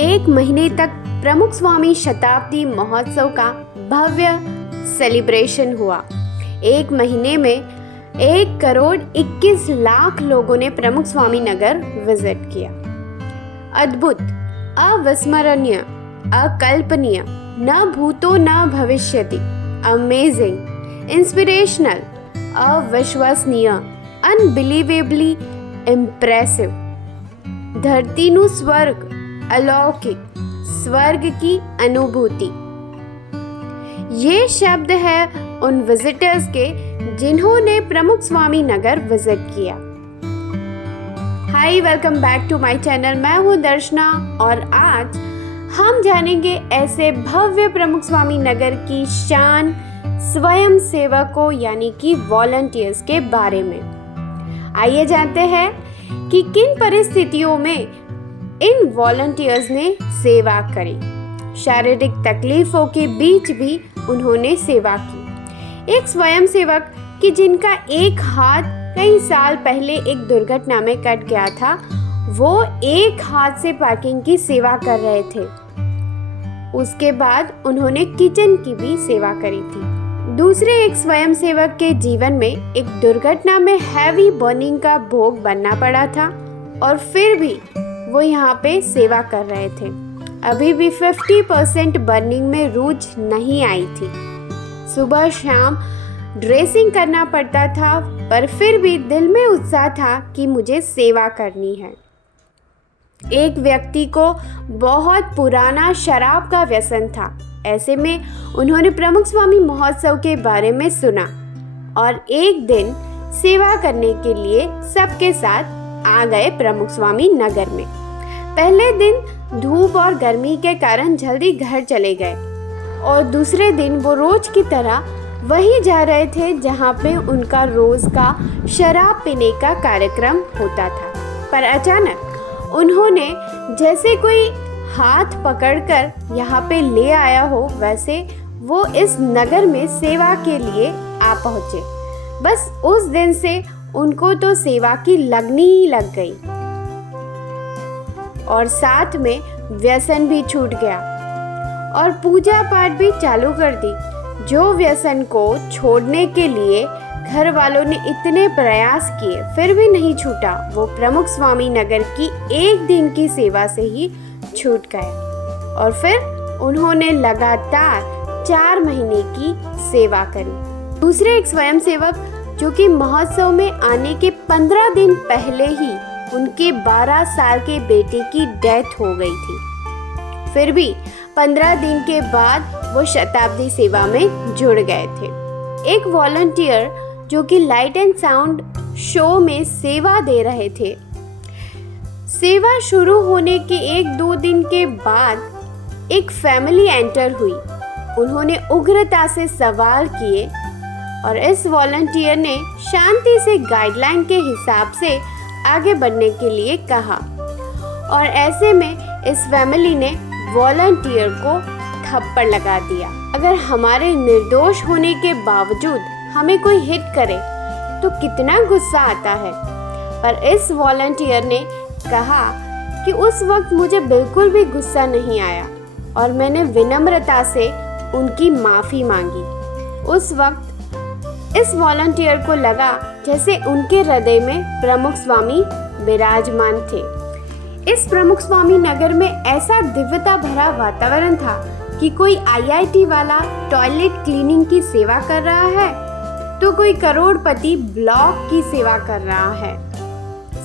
एक महीने तक प्रमुख स्वामी शताब्दी महोत्सव का भव्य सेलिब्रेशन हुआ। एक महीने में 1,21,00,000 लोगों ने प्रमुख स्वामी नगर विजिट किया। अद्भुत, अविस्मरणीय, अकल्पनीय, न भूतो न भविष्यति, अमेजिंग, इंस्पिरेशनल, अविश्वसनीय, अनबिलीवेबली इम्प्रेसिव, धरतीनु स्वर्ग, अलौकिक, स्वर्ग की अनुभूति। ये शब्द है उन विजिटर्स के जिन्होंने प्रमुख स्वामी नगर विजिट किया। Hi, welcome back to my channel. मैं हूँ दर्शना और आज हम जानेंगे ऐसे भव्य प्रमुख स्वामी नगर की शान स्वयं सेवकों यानी कि वॉलंटियर्स के बारे में। आइए जानते हैं कि किन परिस्थितियों में इन वॉलंटियर्स ने सेवा करी। शारीरिक तकलीफों के बीच भी उन्होंने सेवा की। एक स्वयं सेवक कि जिनका एक हाथ कई साल पहले एक दुर्घटना में कट गया था, वो एक हाथ से पैकिंग की सेवा कर रहे थे। उसके बाद उन्होंने किचन की भी सेवा करी थी। दूसरे एक स्वयं सेवक के जीवन में एक दुर्घटना में हैवी बर्निंग का भोग बनना पड़ा था और फिर भी वो यहाँ पे सेवा कर रहे थे। अभी भी 50% बर्निंग में रूझ नहीं आई थी। सुबह शाम ड्रेसिंग करना पड़ता था, पर फिर भी दिल में उत्साह था कि मुझे सेवा करनी है। एक व्यक्ति को बहुत पुराना शराब का व्यसन था। ऐसे में उन्होंने प्रमुख स्वामी महोत्सव के बारे में सुना और एक दिन सेवा करने के लिए सबके साथ आ गए प्रमुख स्वामी नगर में। पहले दिन धूप और गर्मी के कारण जल्दी घर चले गए और दूसरे दिन वो रोज की तरह वहीं जा रहे थे जहाँ पे उनका रोज का शराब पीने का कार्यक्रम होता था। पर अचानक उन्होंने जैसे कोई हाथ पकड़कर यहाँ पे ले आया हो, वैसे वो इस नगर में सेवा के लिए आ पहुँचे। बस उस दिन से उनको तो सेवा की लगनी ही लग गई और साथ में व्यसन भी छूट गया और पूजा पाठ भी चालू कर दी। जो व्यसन को छोड़ने के लिए घर वालों ने इतने प्रयास किए फिर भी नहीं छूटा, वो प्रमुख स्वामी नगर की एक दिन की सेवा से ही छूट गए और फिर उन्होंने लगातार 4 महीने की सेवा करी। दूसरे एक स्वयं सेवक जो कि महोत्सव में आने के 15 दिन पहले ही उनके 12 साल के बेटे की डेथ हो गई थी। फिर भी 15 दिन के बाद वो शताब्दी सेवा में जुड़ गए थे। एक वॉलंटियर जो कि लाइट एंड साउंड शो में सेवा दे रहे थे। सेवा शुरू होने के 1-2 दिन के बाद एक फैमिली एंटर हुई। उन्होंने उग्रता से सवाल किए और इस वॉलंटियर ने शांति से गाइडलाइन के हिसाब से आगे बढ़ने के लिए कहा और ऐसे में इस फैमिली ने वॉलंटियर को थप्पड़ लगा दिया। अगर हमारे निर्दोष होने के बावजूद हमें कोई हिट करे तो कितना गुस्सा आता है। पर इस वॉलंटियर ने कहा कि उस वक्त मुझे बिल्कुल भी गुस्सा नहीं आया और मैंने विनम्रता से उनकी माफ़ी मांगी। उस वक्त इस वॉलंटियर को लगा जैसे उनके हृदय में प्रमुख स्वामी विराजमान थे। इस प्रमुख स्वामी नगर में ऐसा दिव्यता भरा वातावरण था कि कोई IIT वाला टॉयलेट क्लीनिंग की सेवा कर रहा है तो कोई करोड़पति ब्लॉक की सेवा कर रहा है।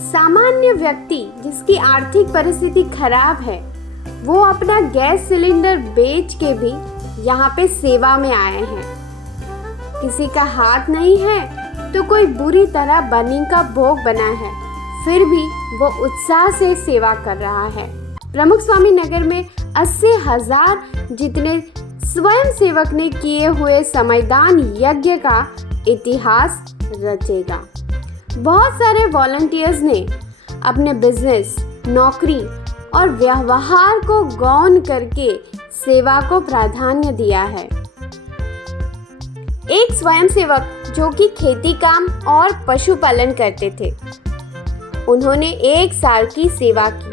सामान्य व्यक्ति जिसकी आर्थिक परिस्थिति खराब है, वो अपना गैस सिलेंडर बेच के भी यहाँ पे सेवा में आए हैं। किसी का हाथ नहीं है तो कोई बुरी तरह बर्निंग का भोग बना है, फिर भी वो उत्साह से सेवा कर रहा है। प्रमुख स्वामी नगर में 80,000 जितने स्वयं सेवक ने किए हुए समयदान यज्ञ का इतिहास रचेगा। बहुत सारे वॉलंटियर्स ने अपने बिजनेस, नौकरी और व्यवहार को गौण करके सेवा को प्राधान्य दिया है। एक स्वयं सेवक जो कि खेती काम और पशुपालन करते थे, उन्होंने 1 साल की सेवा की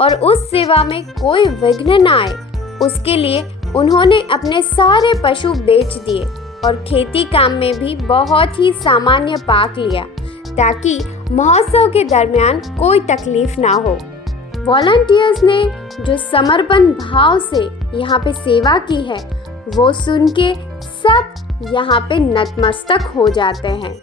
और उस सेवा में कोई विघ्न न आए, उसके लिए उन्होंने अपने सारे पशु बेच दिए और खेती काम में भी बहुत ही सामान्य पाक लिया, ताकि महोत्सव के दरमियान कोई तकलीफ ना हो। वॉलंटियर्स ने जो समर्पण भाव से यहाँ पे सेवा की है, वो सुन के सब यहाँ पे नतमस्तक हो जाते हैं।